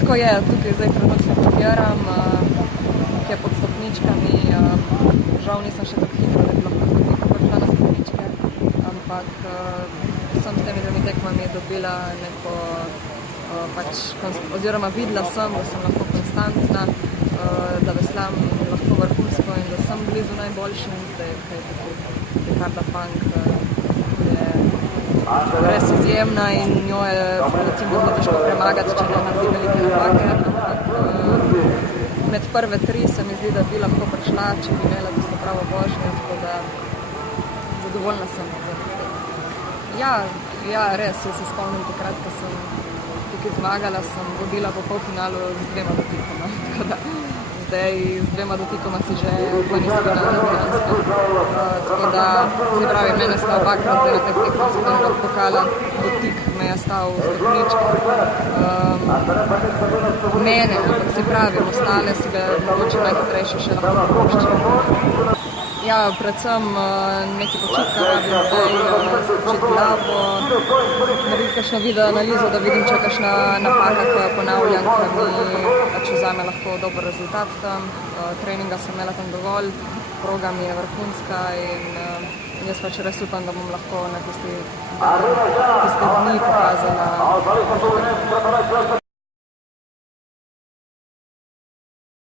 tako je, tukaj zdaj trenutno potiram, ki je pod stopničkami, žal nisem še tako hitro, da bi lahko tako prišla na stopničke, ampak sem s temi dvemi tekmami dobila neko, oziroma videla sem, da sem lahko konstantna, da veslam lahko vrhunsko in da sem blizu najboljšim, zdaj kaj tako Ricarda Funk je res izjemna in njo je recimo zelo težko premagati, če ne naredi velike napake, ampak med prve tri se mi zdi, da bi lahko prišla, če bi imela tisto pravo vožnjo, tako da zadovoljna sem za to. Ja, res, jaz se spomnim takrat, ko sem tukaj zmagala, sem vodila po polfinalu z 2 dotikoma, tako da zdaj z 2 dotikoma si že ven iz finala dejansko. Tako da, se pravi, mene sta obakrat zdaj na teh tekmah svetovnega pokala, dotik me je stal v stopničkah. Mene, ampak se pravi, ostale si ga mogoče najhitrejše še lahko privoščijo. Ja, predvsem nekaj počitka rabim zdaj, spočiti glavo, narediti kakšno video analizo, da vidim, če je kakšna napaka, ko jo ponavljam, ker mi pač vzame lahko dober rezultat tam. Treninga sem imela tam dovolj, proga mi je vrhunska in jaz pač res upam, da bom lahko na tiste dni pokazala.